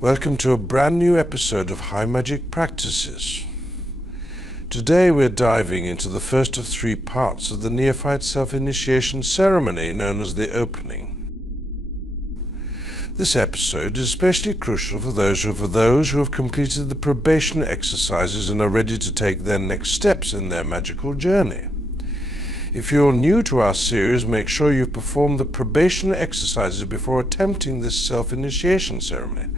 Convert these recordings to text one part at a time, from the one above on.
Welcome to a brand new episode of Magick Practices. Today we're diving into the first of three parts of the Neophyte Self-Initiation ceremony known as the opening. This episode is especially crucial for those who have completed the probation exercises and are ready to take their next steps in their magical journey. If you're new to our series, make sure you've performed the probation exercises before attempting this self-initiation ceremony.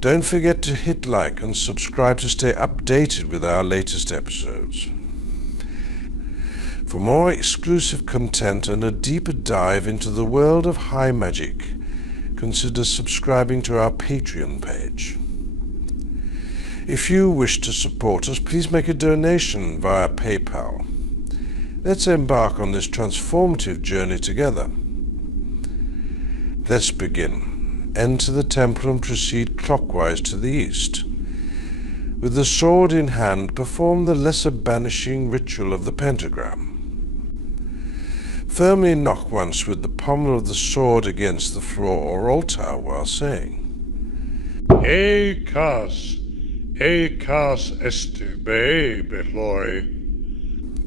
Don't forget to hit like and subscribe to stay updated with our latest episodes. For more exclusive content and a deeper dive into the world of high magic, consider subscribing to our Patreon page. If you wish to support us, please make a donation via PayPal. Let's embark on this transformative journey together. Let's begin. Enter the temple and proceed clockwise to the east. With the sword in hand, perform the lesser banishing ritual of the pentagram. Firmly knock once with the pommel of the sword against the floor or altar while saying, Ekas este be beloi.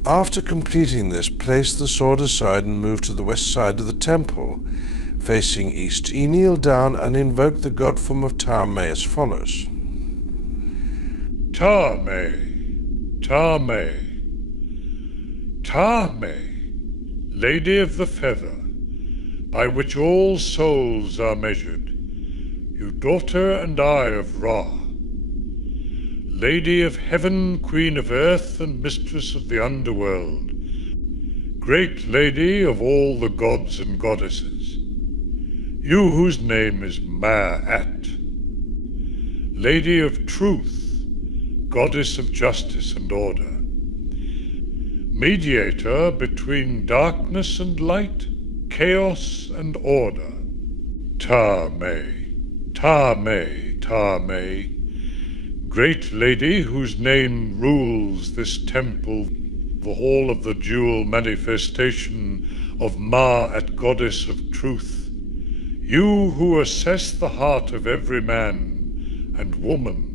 After completing this, place the sword aside and move to the west side of the temple, facing east. You kneel down and invoke the god form of Tahmay as follows. Thmê, Thmê, Thmê, Lady of the Feather, by which all souls are measured, you daughter and eye of Ra, Lady of Heaven, Queen of Earth, and Mistress of the Underworld, great Lady of all the gods and goddesses, you whose name is Maat, Lady of Truth, Goddess of Justice and Order, mediator between darkness and light, chaos and order, Tahmay, Tahmay, Tahmay, great Lady whose name rules this temple, the hall of the Dual Manifestation of Maat, Goddess of Truth, you who assess the heart of every man and woman,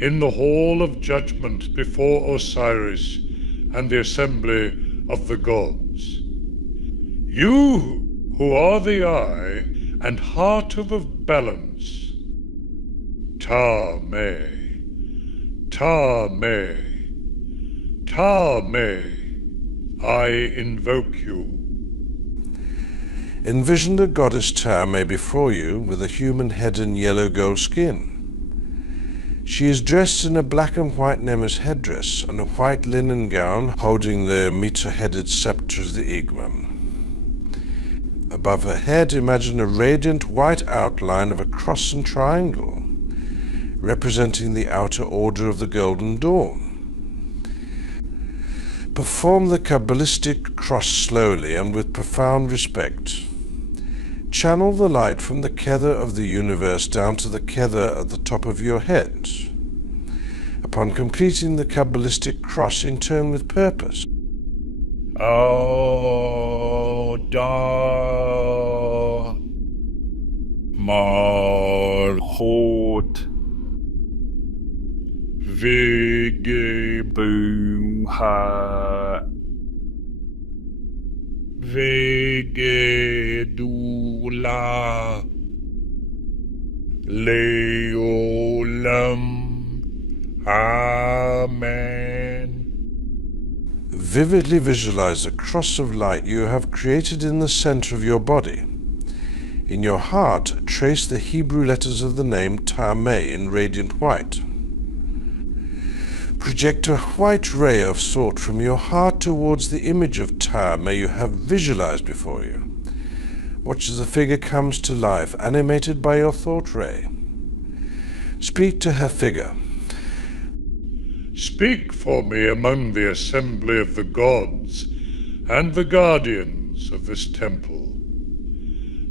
in the hall of judgment before Osiris and the assembly of the gods. You who are the eye and heart of balance, Tahmay, Tahmay, Tahmay, I invoke you. Envision the goddess Thmê before you with a human head and yellow gold skin. She is dressed in a black and white Nemes headdress and a white linen gown holding the mitre-headed sceptre of the Hegemon. Above her head, imagine a radiant white outline of a cross and triangle, representing the outer order of the Golden Dawn. Perform the Qabalistic Cross slowly and with profound respect. Channel the light from the kether of the universe down to the kether at the top of your head. Upon completing the Qabalistic Cross, intone with purpose. O da Malchut Vegebuha Vegedula Leolam. Amen. Vividly visualize the cross of light you have created in the center of your body. In your heart, trace the Hebrew letters of the name Tahmay in radiant white. Project a white ray of thought from your heart towards the image of Tahmay you have visualized before you. Watch as the figure comes to life, animated by your thought ray. Speak to her figure. Speak for me among the assembly of the gods and the guardians of this temple.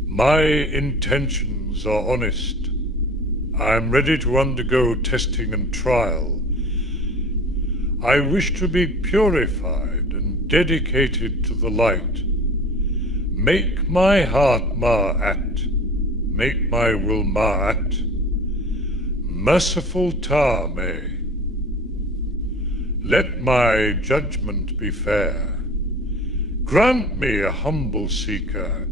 My intentions are honest. I am ready to undergo testing and trial. I wish to be purified and dedicated to the light. Make my heart Maat, make my will Maat. Merciful Thmê, let my judgment be fair. Grant me, a humble seeker,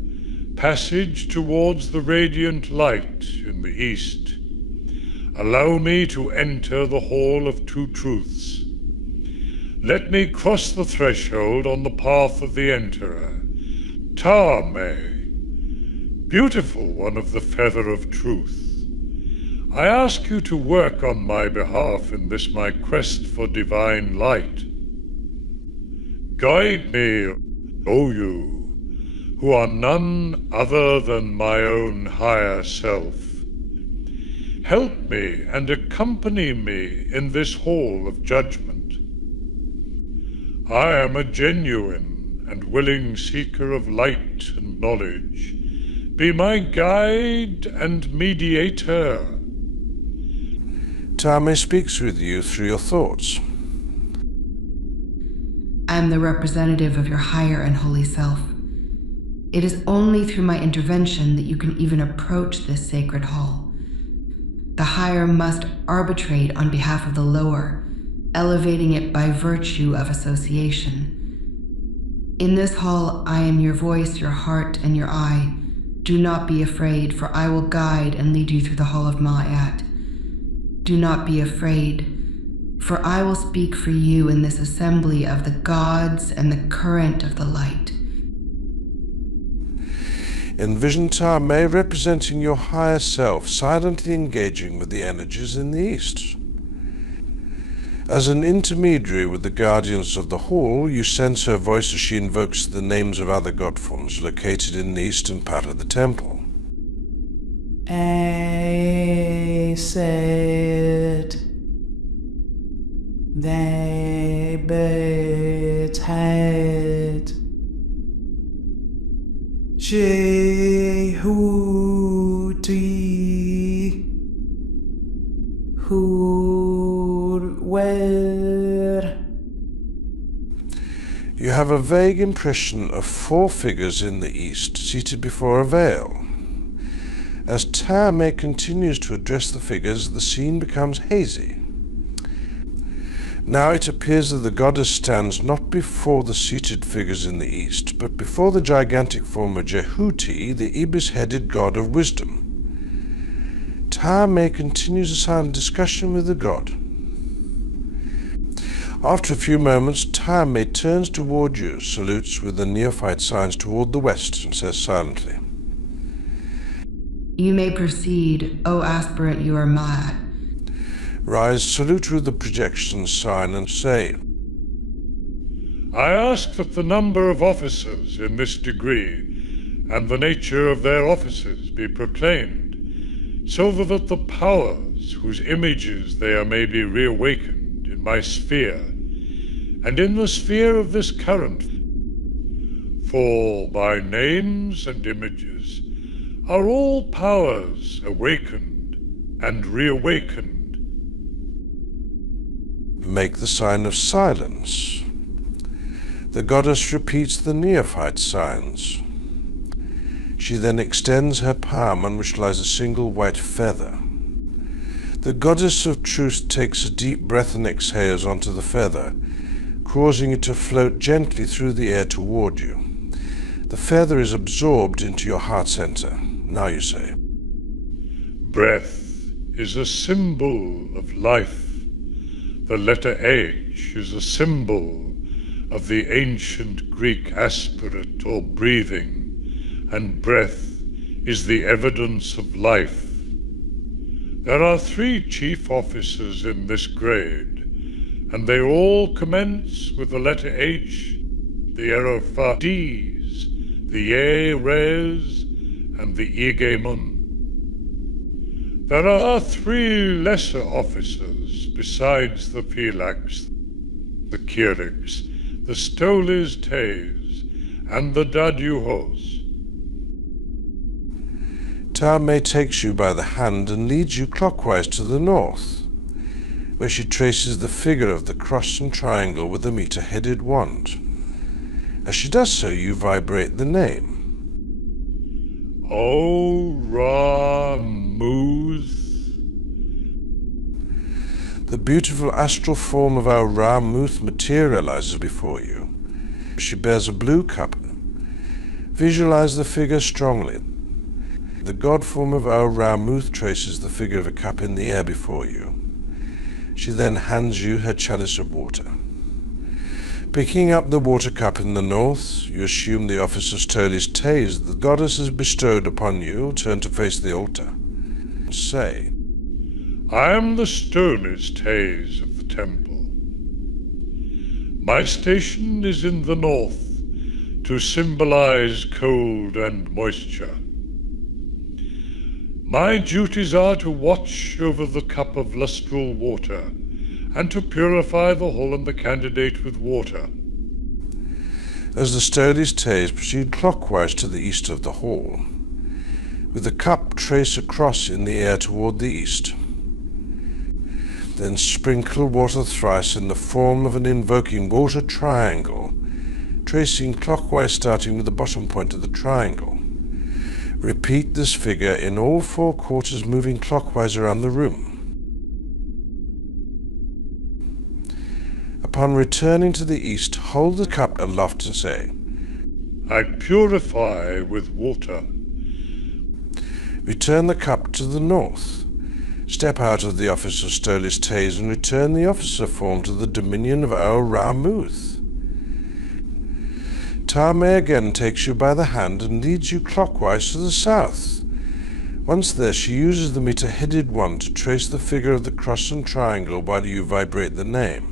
passage towards the radiant light in the east. Allow me to enter the hall of two truths. Let me cross the threshold on the path of the enterer. Thmê, beautiful one of the feather of truth, I ask you to work on my behalf in this my quest for divine light. Guide me, O you, who are none other than my own higher self. Help me and accompany me in this hall of judgment. I am a genuine and willing seeker of light and knowledge. Be my guide and mediator. Thmê speaks with you through your thoughts. I am the representative of your higher and holy self. It is only through my intervention that you can even approach this sacred hall. The higher must arbitrate on behalf of the lower, elevating it by virtue of association. In this hall, I am your voice, your heart, and your eye. Do not be afraid, for I will guide and lead you through the hall of Maat. Do not be afraid, for I will speak for you in this assembly of the gods and the current of the light. Envision Thmê representing your higher self, silently engaging with the energies in the east. As an intermediary with the guardians of the hall, you sense her voice as she invokes the names of other godforms located in the eastern part of the temple. Acid, they behead, Jehuti, where? You have a vague impression of 4 figures in the east, seated before a veil. As Thmê continues to address the figures, the scene becomes hazy. Now it appears that the goddess stands not before the seated figures in the east, but before the gigantic form of Jehuti, the ibis-headed god of wisdom. Thmê continues a silent discussion with the god. After a few moments, Thmê turns toward you, salutes with the Neophyte signs toward the west, and says silently, You may proceed, O aspirant you are Maat. Rise, salute with the projection sign, and say, I ask that the number of officers in this degree and the nature of their offices be proclaimed, so that the powers whose images they are may be reawakened in my sphere, and in the sphere of this current. For by names and images are all powers awakened and reawakened. Make the sign of silence. The goddess repeats the Neophyte signs. She then extends her palm on which lies a single white feather. The goddess of truth takes a deep breath and exhales onto the feather, causing it to float gently through the air toward you. The feather is absorbed into your heart center. Now you say, Breath is a symbol of life. The letter H is a symbol of the ancient Greek aspirate or breathing, and breath is the evidence of life. There are 3 chief officers in this grade, and they all commence with the letter H, the Hierophant, the Hiereus, and the Hegemon. There are 3 lesser officers besides the Philax, the Kerux, the Stolistes, and the Dadouchos. Tahmay takes you by the hand and leads you clockwise to the north, where she traces the figure of the cross and triangle with a meter-headed wand. As she does so, you vibrate the name. Auramoouth. The beautiful astral form of Auramoouth materializes before you. She bears a blue cup. Visualize the figure strongly. The god form of Auramoouth traces the figure of a cup in the air before you. She then hands you her chalice of water. Picking up the water cup in the north, you assume the office of Stolistes the goddess has bestowed upon you. Turn to face the altar. And say, I am the Stolistes of the temple. My station is in the north, to symbolize cold and moisture. My duties are to watch over the cup of lustral water, and to purify the hull and the candidate with water. As the Stolistes proceed clockwise to the east of the hall, with the cup trace a cross in the air toward the east. Then sprinkle water thrice in the form of an invoking water triangle, tracing clockwise starting with the bottom point of the triangle. Repeat this figure in all four quarters, moving clockwise around the room. Upon returning to the east, hold the cup aloft and say, I purify with water. Return the cup to the north. Step out of the office of Stolistes and return the officer form to the dominion of Auramoouth. Thmê again takes you by the hand and leads you clockwise to the south. Once there, she uses the meter-headed one to trace the figure of the cross and triangle while you vibrate the name.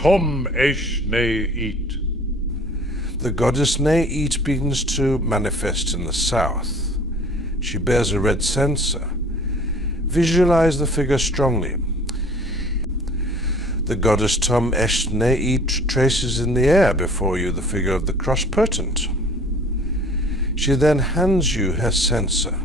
Neith. The goddess Neith begins to manifest in the south. She bears a red censer. Visualize the figure strongly. The goddess Neith traces in the air before you the figure of the cross pertinent. She then hands you her censer.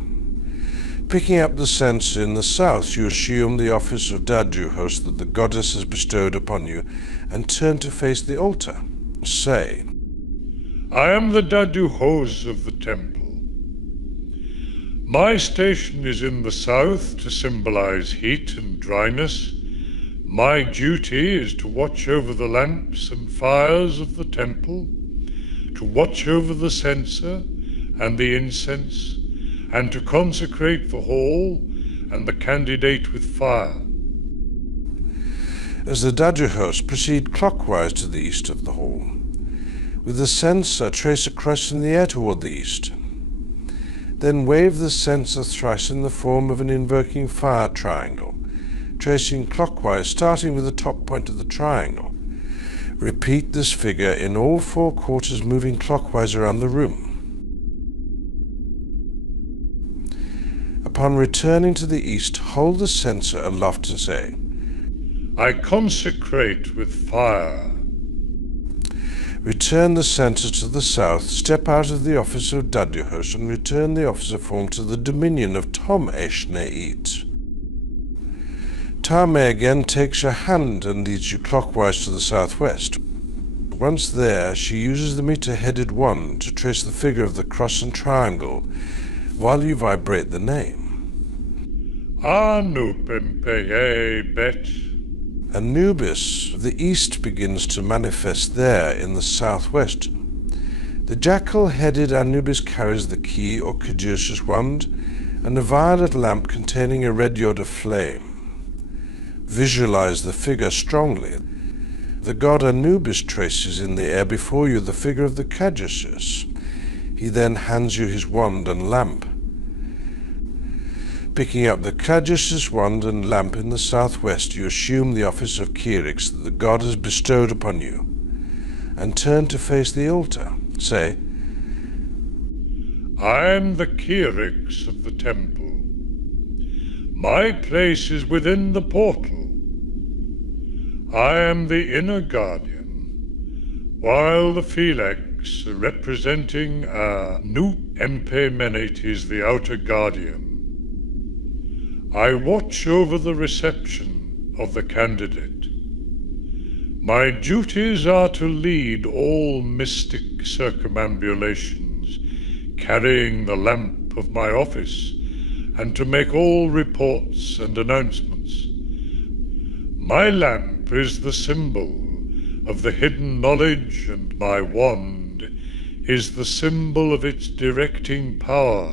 Picking up the censer in the south, you assume the office of Dadouchos that the goddess has bestowed upon you, and turn to face the altar. Say, I am the Dadouchos of the temple. My station is in the south to symbolize heat and dryness. My duty is to watch over the lamps and fires of the temple, to watch over the censer and the incense, and to consecrate the hall and the candidate with fire. as the Dadouchos proceed clockwise to the east of the hall. With the censer, trace a cross in the air toward the east. Then wave the censer thrice in the form of an invoking fire triangle, tracing clockwise, starting with the top point of the triangle. Repeat this figure in all four quarters, moving clockwise around the room. Upon returning to the east, hold the censer aloft and say, I consecrate with fire. Return the censer to the south, step out of the office of Dadouchos, and return the officer form to the dominion of Thmê Neith. Tahmay again takes your hand and leads you clockwise to the southwest. Once there, she uses the meter-headed one to trace the figure of the cross and triangle while you vibrate the name. Bet. Anubis of the east begins to manifest there in the southwest. The jackal-headed Anubis carries the key or caduceus wand and a violet lamp containing a red yod of flame. Visualize the figure strongly. The god Anubis traces in the air before you the figure of the caduceus. He then hands you his wand and lamp. Picking up the caduceus wand and lamp in the southwest, you assume the office of Kerux that the god has bestowed upon you, and turn to face the altar. Say, I am the Kerux of the temple. My place is within the portal. I am the inner guardian, while the Felix, representing Neophyte, is the outer guardian. I watch over the reception of the candidate. My duties are to lead all mystic circumambulations, carrying the lamp of my office, and to make all reports and announcements. My lamp is the symbol of the hidden knowledge, and my wand is the symbol of its directing power.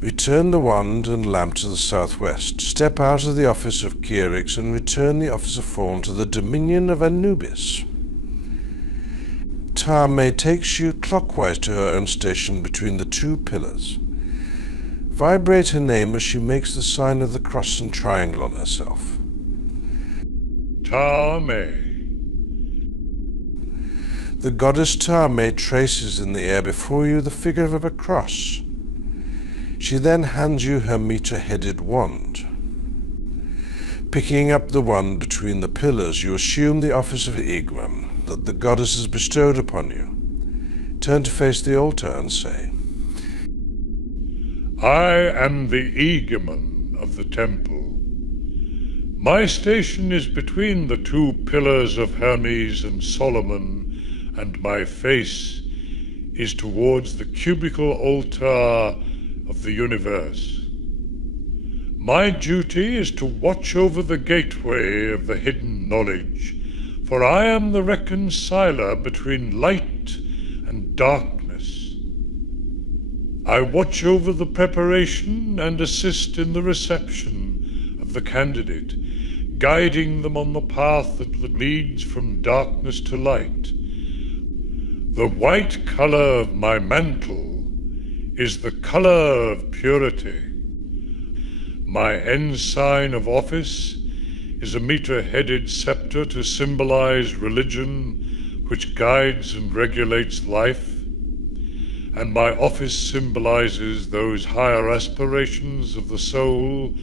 Return the wand and lamp to the southwest. Step out of the office of Kerux and return the office of form to the dominion of Anubis. Thmê takes you clockwise to her own station between the two pillars. Vibrate her name as she makes the sign of the cross and triangle on herself. Tahmay. The goddess Thmê traces in the air before you the figure of a cross. She then hands you her meter-headed wand. Picking up the wand between the pillars, you assume the office of Hegemon that the goddess has bestowed upon you. Turn to face the altar and say, I am the Hegemon of the temple. My station is between the two pillars of Hermes and Solomon, and my face is towards the cubical altar of the universe. My duty is to watch over the gateway of the hidden knowledge, for I am the reconciler between light and darkness. I watch over the preparation and assist in the reception of the candidate, guiding them on the path that leads from darkness to light. The white color of my mantle is the color of purity. My ensign of office is a meter-headed scepter to symbolize religion, which guides and regulates life, and my office symbolizes those higher aspirations of the soul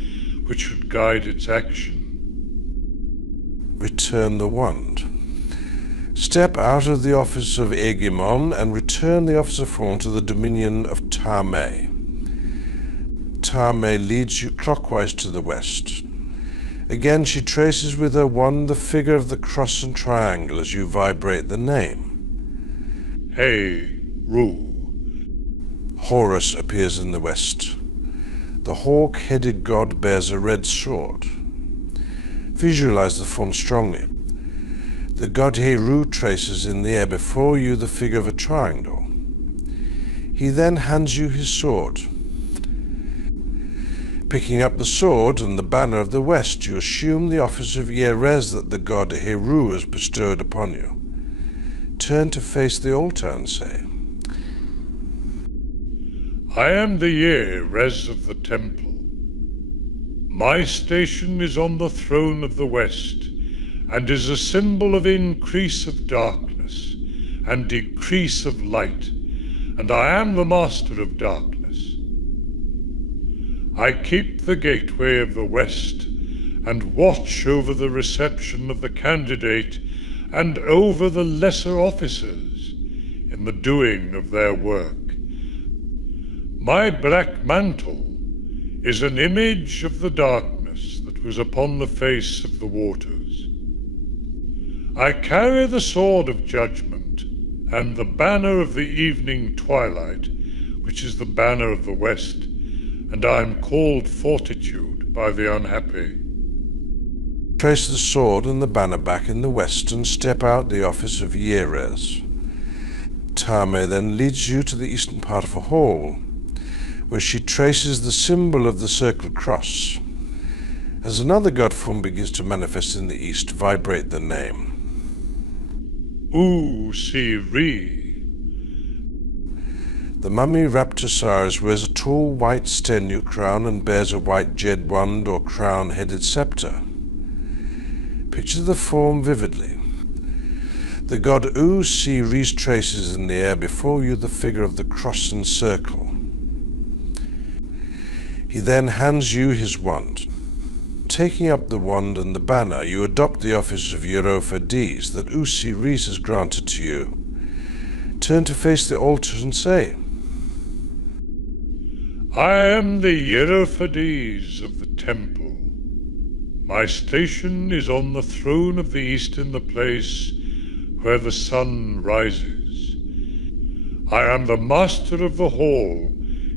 which should guide its action. Return the wand. Step out of the office of Hegemon and return the office of form to the dominion of Tahmay. Thmê leads you clockwise to the west. Again, she traces with her wand the figure of the cross and triangle as you vibrate the name. Hey, Ru. Horus appears in the west. The hawk-headed god bears a red sword. Visualize the form strongly. The god Hiereus traces in the air before you the figure of a triangle. He then hands you his sword. Picking up the sword and the banner of the west, you assume the office of Hiereus that the god Hiereus has bestowed upon you. Turn to face the altar and say, I am the Hiereus of the temple. My station is on the throne of the west, and is a symbol of increase of darkness and decrease of light, and I am the master of darkness. I keep the gateway of the west, and watch over the reception of the candidate, and over the lesser officers in the doing of their work. My black mantle is an image of the darkness that was upon the face of the waters. I carry the sword of judgment, and the banner of the evening twilight, which is the banner of the west, and I am called fortitude by the unhappy. Trace the sword and the banner back in the west and step out the office of Hiereus. Thmê then leads you to the eastern part of a hall, where she traces the symbol of the circled cross. As another god form begins to manifest in the east, vibrate the name. Siri. The mummy Raptosiris wears a tall white stenu crown and bears a white jed wand or crown-headed scepter. Picture the form vividly. The god Siri traces in the air before you the figure of the cross and circle. He then hands you his wand. Taking up the wand and the banner, you adopt the office of Hierophant that Osiris has granted to you. Turn to face the altar and say, I am the Hierophant of the temple. My station is on the throne of the east in the place where the sun rises. I am the master of the hall,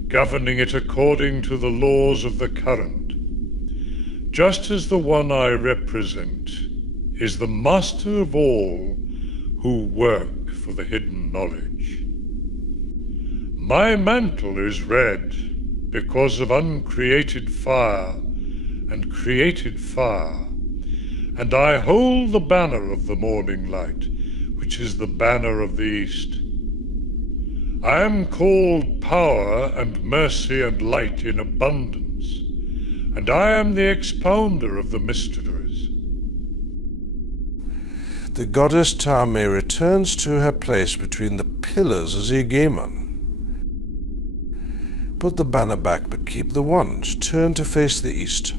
governing it according to the laws of the current. Just as the one I represent is the master of all who work for the hidden knowledge. My mantle is red because of uncreated fire and created fire, and I hold the banner of the morning light, which is the banner of the east. I am called power and mercy and light in abundance, and I am the expounder of the mysteries. The goddess Tahmay returns to her place between the pillars as Hegemon. Put the banner back, but keep the wand. Turn to face the east.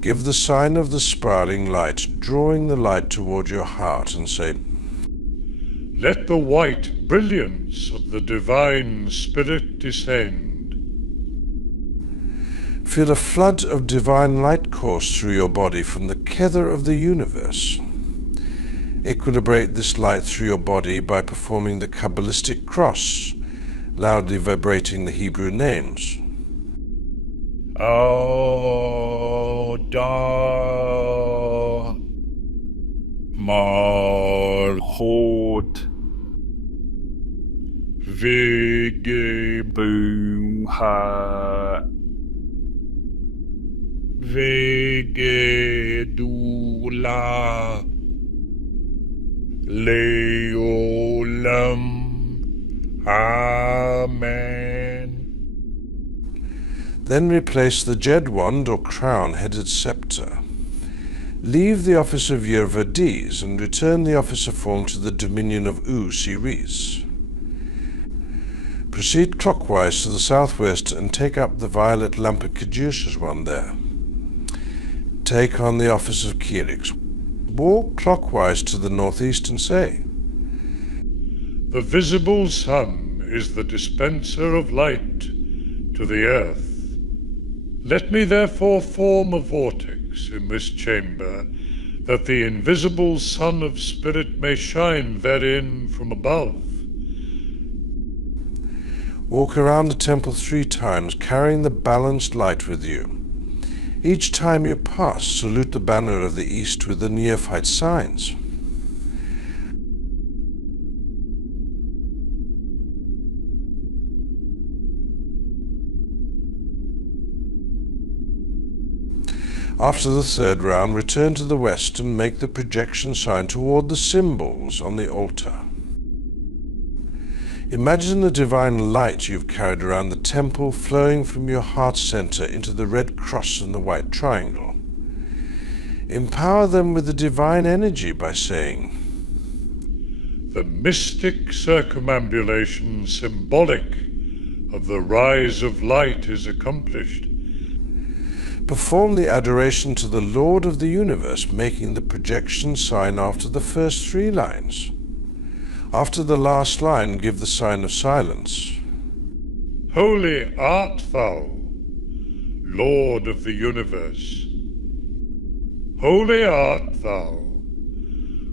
Give the sign of the spiraling light, drawing the light toward your heart, and say, Let the white brilliance of the divine spirit descend. Feel a flood of divine light course through your body from the kether of the universe. Equilibrate this light through your body by performing the Qabalistic Cross, loudly vibrating the Hebrew names. Da Malchut Vegebuha Vegedula Leolam. Amen. Then replace the Jed wand or crown-headed scepter. Leave the office of Hierophant and return the officer form to the dominion of Hiereus. Proceed clockwise to the southwest and take up the violet lamp of Caduceus wand there. Take on the office of Kerux. Walk clockwise to the northeast and say, The visible sun is the dispenser of light to the earth. Let me therefore form a vortex in this chamber, that the invisible sun of spirit may shine therein from above. Walk around the temple 3 times, carrying the balanced light with you. Each time you pass, salute the banner of the east with the Neophyte signs. After the 3rd round, return to the west and make the projection sign toward the symbols on the altar. Imagine the divine light you've carried around the temple flowing from your heart center into the red cross and the white triangle. Empower them with the divine energy by saying, The mystic circumambulation symbolic of the rise of light is accomplished. Perform the adoration to the Lord of the universe, making the projection sign after the first 3 lines. After the last line, give the sign of silence. Holy art thou, Lord of the universe. Holy art thou,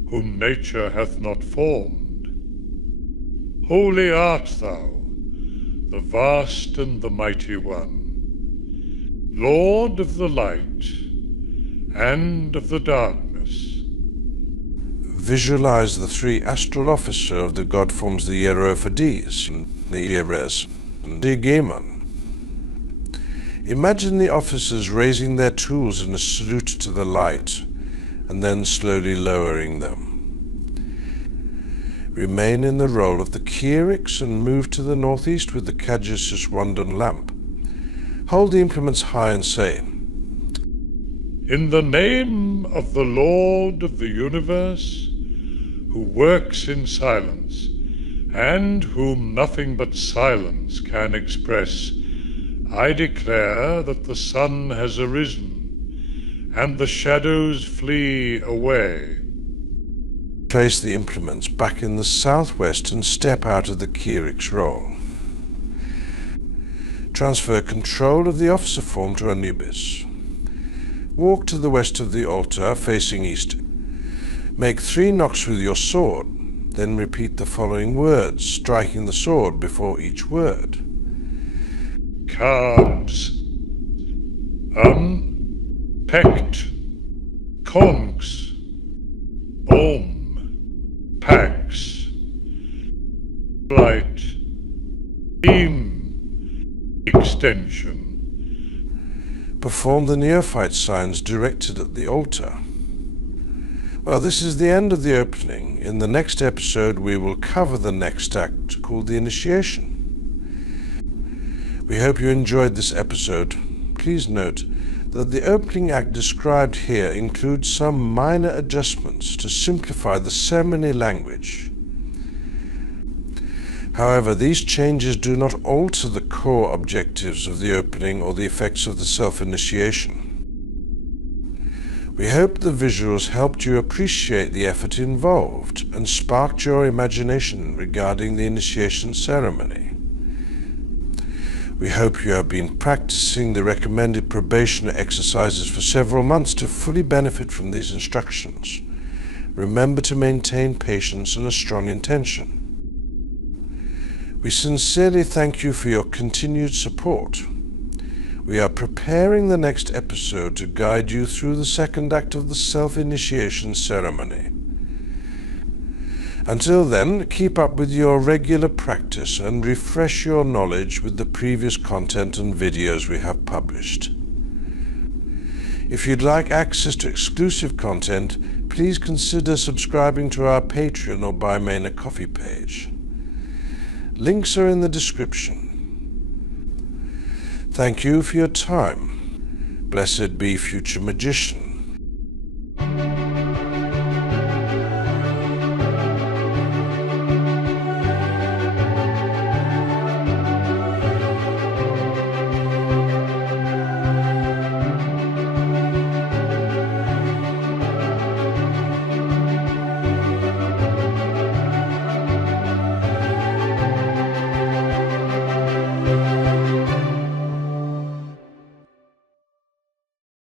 whom nature hath not formed. Holy art thou, the vast and the mighty one, Lord of the light and of the darkness. Visualize the 3 astral officer of the godforms, the Hierophant, and the Hiereus, and the Hegemon. Imagine the officers raising their tools in a salute to the light, and then slowly lowering them. Remain in the role of the Kerux and move to the northeast with the Caduceus wand and lamp. Hold the implements high and say, In the name of the Lord of the universe, who works in silence, and whom nothing but silence can express, I declare that the sun has arisen, and the shadows flee away. Place the implements back in the southwest and step out of the Kerux role. Transfer control of the officer form to Anubis. Walk to the west of the altar, facing east. Make 3 knocks with your sword. Then repeat the following words, striking the sword before each word. Cards. Pect. Conks. Pax. Flight. Extension. Perform the neophyte signs directed at the altar. Well, this is the end of the opening. In the next episode, we will cover the next act, called the initiation. We hope you enjoyed this episode. Please note that the opening act described here includes some minor adjustments to simplify the ceremony language. However, these changes do not alter the core objectives of the opening or the effects of the self-initiation. We hope the visuals helped you appreciate the effort involved and sparked your imagination regarding the initiation ceremony. We hope you have been practicing the recommended probationer exercises for several months to fully benefit from these instructions. Remember to maintain patience and a strong intention. We sincerely thank you for your continued support. We are preparing the next episode to guide you through the second act of the self-initiation ceremony. Until then, keep up with your regular practice and refresh your knowledge with the previous content and videos we have published. If you'd like access to exclusive content, please consider subscribing to our Patreon or Buy Me a Coffee page. Links are in the description. Thank you for your time. Blessed be future magician.